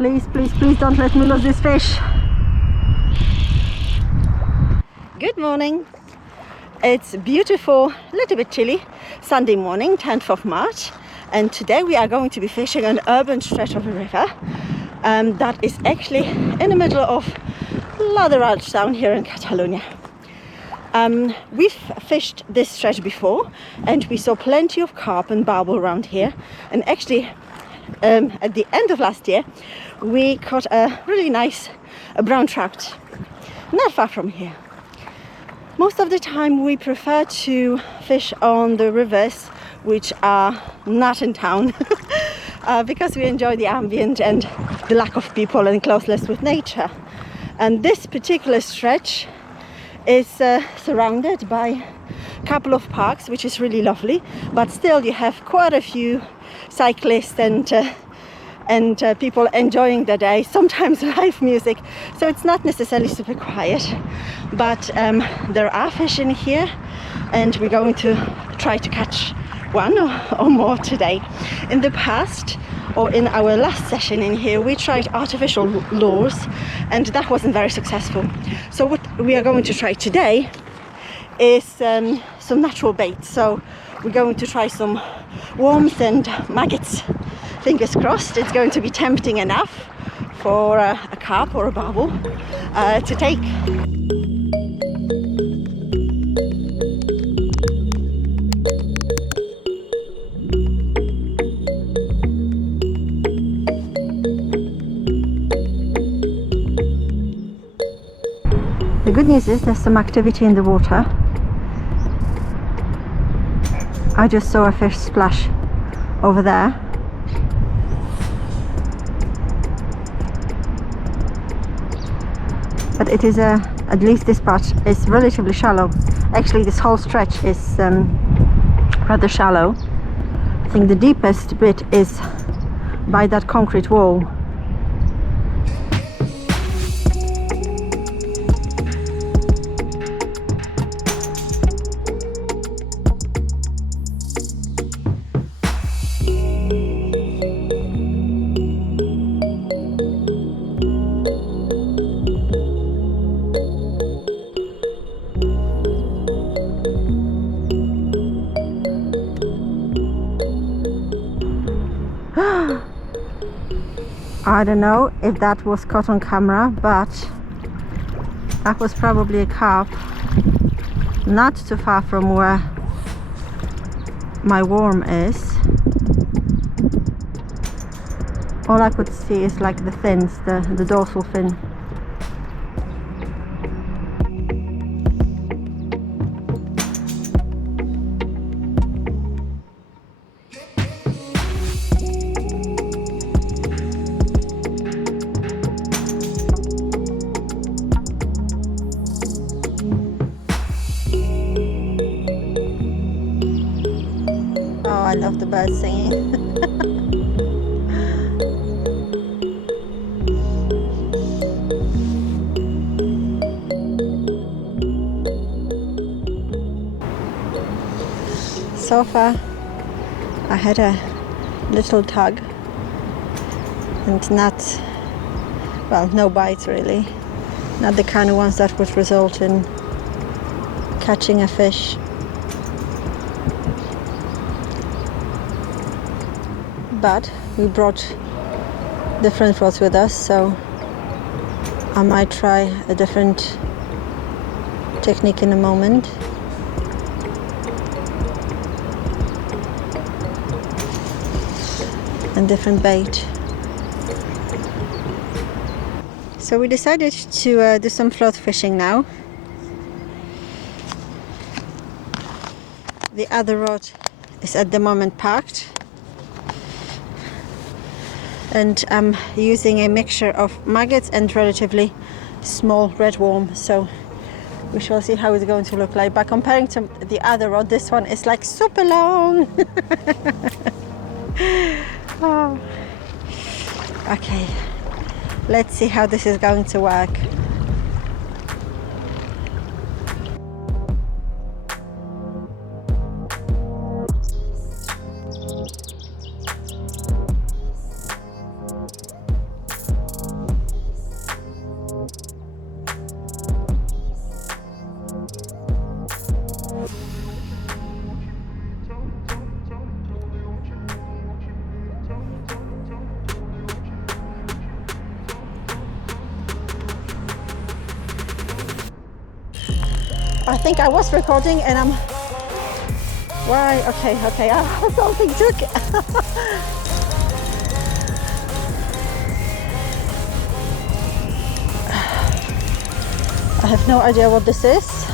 Please, please, please don't let me lose this fish. Good morning. It's beautiful, a little bit chilly, Sunday morning, 10th of March. And today we are going to be fishing an urban stretch of a river that is actually in the middle of Laderalch down here in Catalonia. We've fished this stretch before and we saw plenty of carp and barbel around here. And actually, at the end of last year, we caught a really nice brown trout, not far from here. Most of the time we prefer to fish on the rivers which are not in town because we enjoy the ambient and the lack of people and closeness with nature. And this particular stretch is surrounded by a couple of parks, which is really lovely, but still you have quite a few cyclists and people enjoying the day, sometimes live music, so it's not necessarily super quiet, but there are fish in here and we're going to try to catch one or more today. In the past, or in our last session in here, we tried artificial lures and that wasn't very successful. So what we are going to try today is some natural bait. So we're going to try some worms and maggots. Fingers crossed it's going to be tempting enough for a carp or a barbel to take. The good news is there's some activity in the water. I just saw a fish splash over there. But it is at least this part is relatively shallow. Actually this whole stretch is rather shallow. I think the deepest bit is by that concrete wall. I don't know if that was caught on camera, but that was probably a carp, not too far from where my worm is. All I could see is like the fins, the dorsal fin. I love the birds singing. So far I had a little tug and not, well, no bites really. Not the kind of ones that would result in catching a fish. But we brought different rods with us, so I might try a different technique in a moment. And different bait. So we decided to do some float fishing now. The other rod is at the moment parked. And I'm using a mixture of maggots and relatively small red worm, so we shall see how it's going to look like. But comparing to the other rod, this one is like super long. Oh. Okay, let's see how this is going to work. I think I was recording and I'm... Why? Okay, something took... I have no idea what this is,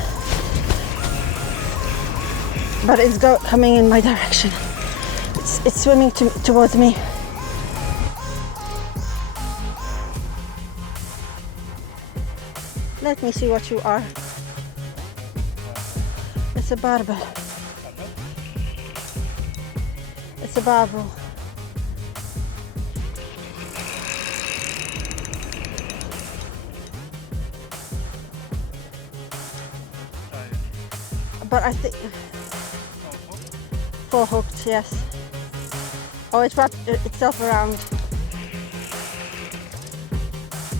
but it's coming in my direction. It's swimming towards me. Let me see what you are. It's a barbel. It's a barbel. But I think 4 hooked, yes. Oh, it wrapped itself around.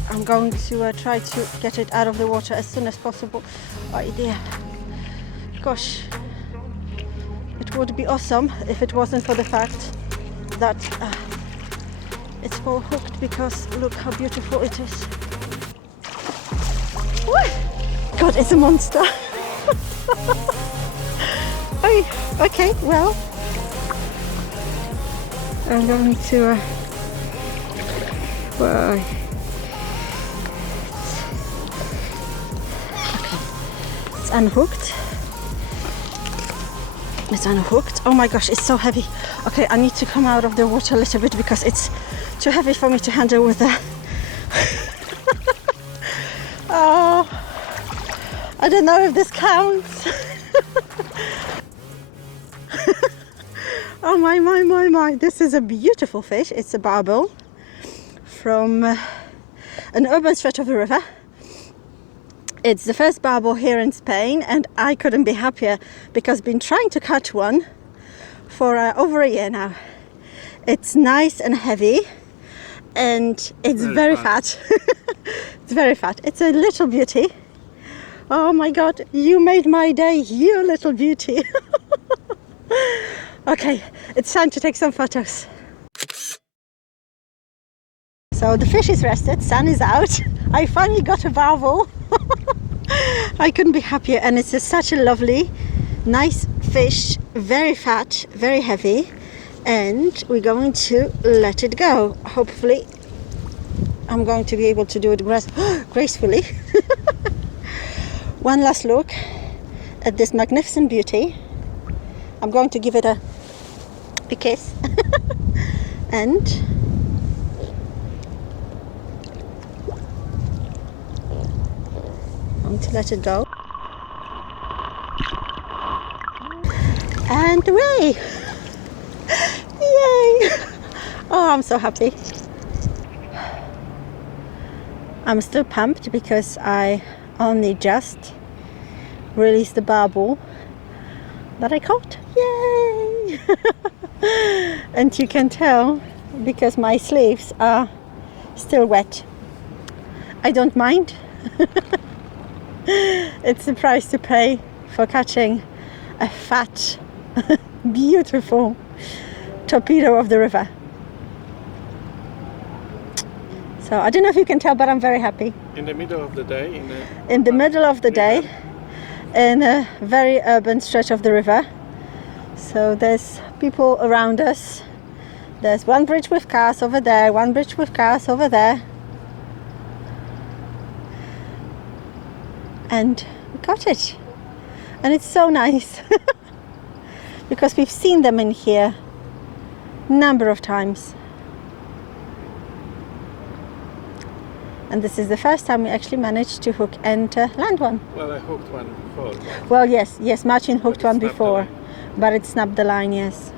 I'm going to try to get it out of the water as soon as possible. Oh dear. Gosh, it would be awesome if it wasn't for the fact that it's 4 hooked, because look how beautiful it is. Woo! God, it's a monster. Okay, well, I'm going to okay, it's unhooked. It's unhooked. Oh my gosh, it's so heavy. Okay, I need to come out of the water a little bit because it's too heavy for me to handle with the oh, I don't know if this counts. Oh my, this is a beautiful fish. It's a barbel from an urban stretch of the river. It's the first barbel here in Spain, and I couldn't be happier because I've been trying to catch one for over a year now. It's nice and heavy, and it's very fat. It's very fat. It's a little beauty. Oh my God, you made my day, you little beauty. Okay, it's time to take some photos. So the fish is rested, sun is out. I finally got a barbel. I couldn't be happier, and it's such a lovely, nice fish, very fat, very heavy, and we're going to let it go. Hopefully I'm going to be able to do it gracefully. One last look at this magnificent beauty. I'm going to give it a kiss and I'm going to let it go. And away! Yay! Oh, I'm so happy. I'm still pumped because I only just released the barbel that I caught. Yay! And you can tell because my sleeves are still wet. I don't mind. It's the price to pay for catching a fat, beautiful torpedo of the river. So I don't know if you can tell, but I'm very happy. In the middle of the day? In the middle of the day, in a very urban stretch of the river. So there's people around us. There's one bridge with cars over there, one bridge with cars over there. And we got it. And it's so nice. Because we've seen them in here a number of times. And this is the first time we actually managed to hook and land one. Well, I hooked one before. Well, yes, Martin hooked one before, but it snapped the line, yes.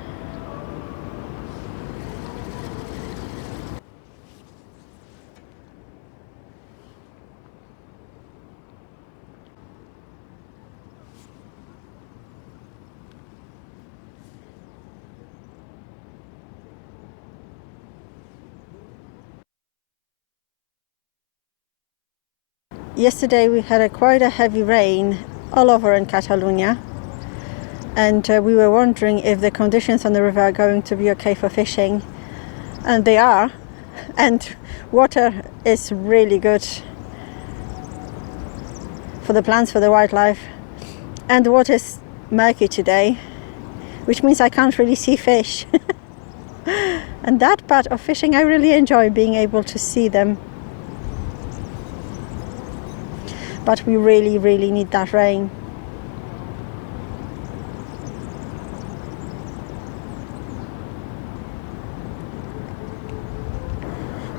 Yesterday we had quite a heavy rain all over in Catalonia, and we were wondering if the conditions on the river are going to be okay for fishing, and they are, and water is really good for the plants, for the wildlife. And the water is murky today, which means I can't really see fish. And that part of fishing I really enjoy, being able to see them. But we really, really need that rain.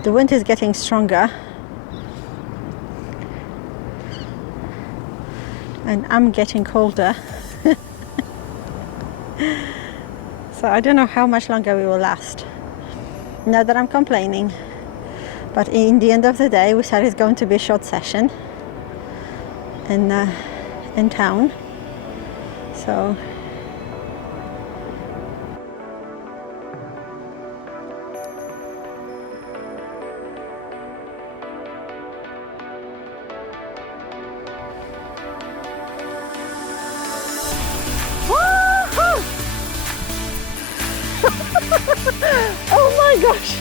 The wind is getting stronger. And I'm getting colder. So I don't know how much longer we will last. Not that I'm complaining, but in the end of the day we said it's going to be a short session in town. So oh my gosh!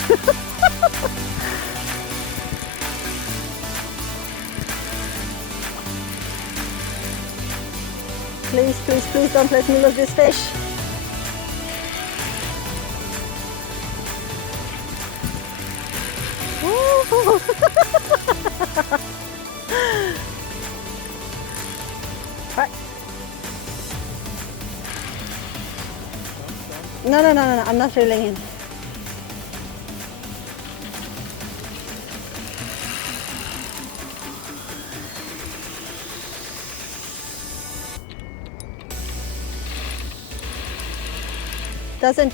Please, please, please don't let me lose this fish. Right. No, I'm not reeling in. Doesn't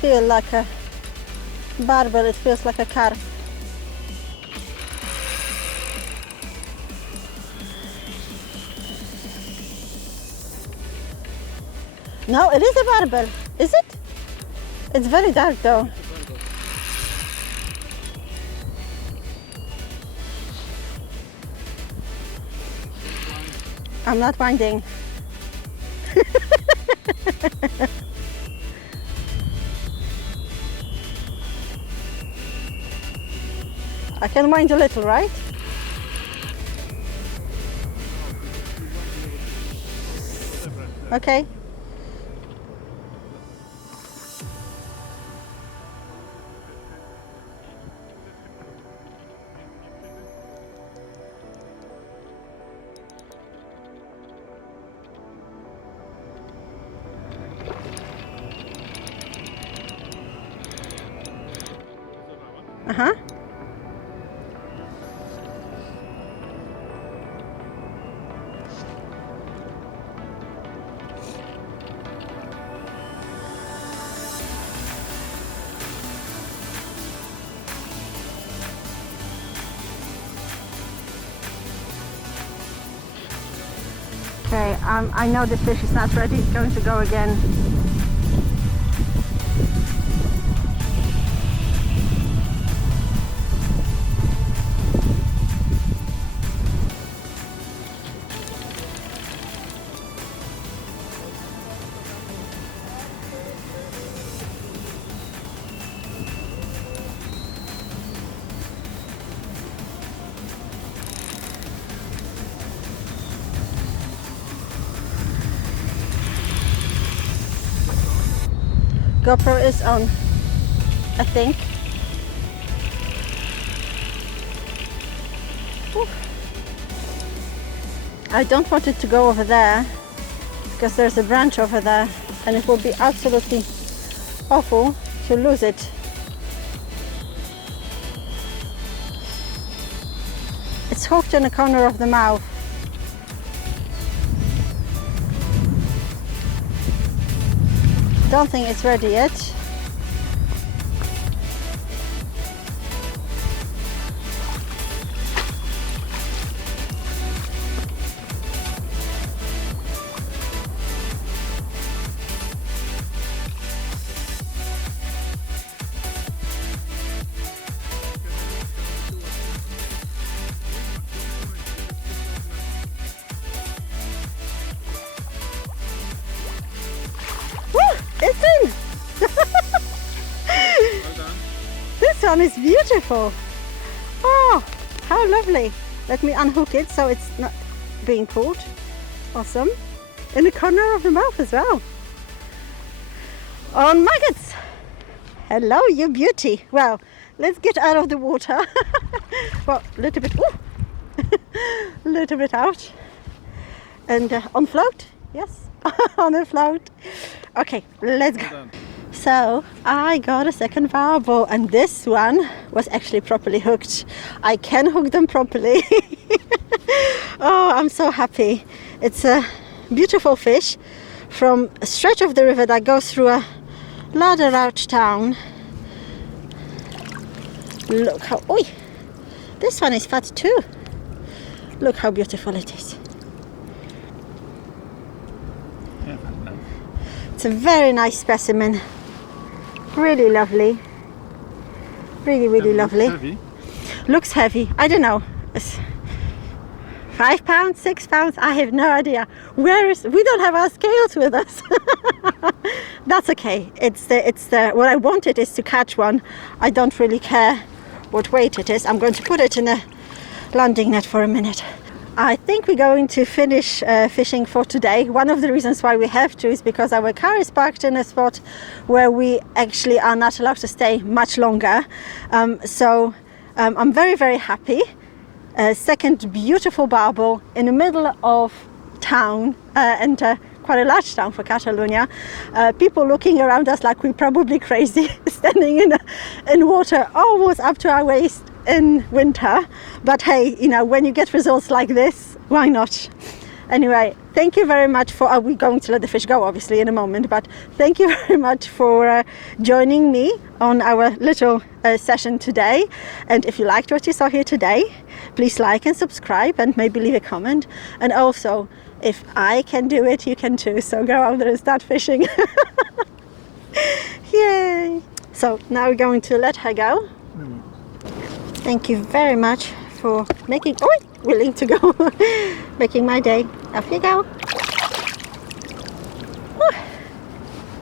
feel like a barbel, it feels like a carp. No, it is a barbel, is it? It's very dark though. I'm not minding. I can wind a little, right? Okay. Uh-huh. Okay, I know this fish is not ready, it's going to go again. GoPro is on, I think. Whew. I don't want it to go over there because there's a branch over there and it will be absolutely awful to lose it. It's hooked in the corner of the mouth. Don't think it's ready yet. It's in! Well done. This one is beautiful. Oh, how lovely. Let me unhook it so it's not being pulled. Awesome. in the corner of the mouth as well. On maggots. Hello, you beauty. Well, let's get out of the water. Well, a little bit, a little bit out. And on float, yes, on a float. Okay, let's go. So I got a second barbel, and this one was actually properly hooked. I can hook them properly. Oh, I'm so happy. It's a beautiful fish from a stretch of the river that goes through a rather large town. Look how, oi, this one is fat too. Look how beautiful it is. It's a very nice specimen. Really lovely. Really, really lovely. Heavy. Looks heavy. I don't know. It's 5 pounds, 6 pounds. I have no idea. We don't have our scales with us. That's okay. It's the. What I wanted is to catch one. I don't really care what weight it is. I'm going to put it in a landing net for a minute. I think we're going to finish fishing for today. One of the reasons why we have to is because our car is parked in a spot where we actually are not allowed to stay much longer. So I'm very, very happy. Second beautiful barbel in the middle of town, and quite a large town for Catalonia. People looking around us like we're probably crazy, standing in water almost up to our waist in winter. But hey, you know, when you get results like this, why not? Anyway, thank you very much for, we're going to let the fish go obviously in a moment, but thank you very much for joining me on our little session today. And if you liked what you saw here today, please like and subscribe and maybe leave a comment. And also, if I can do it, you can too. So go out there and start fishing. Yay! So now we're going to let her go. Thank you very much for making, willing to go, making my day. Off you go.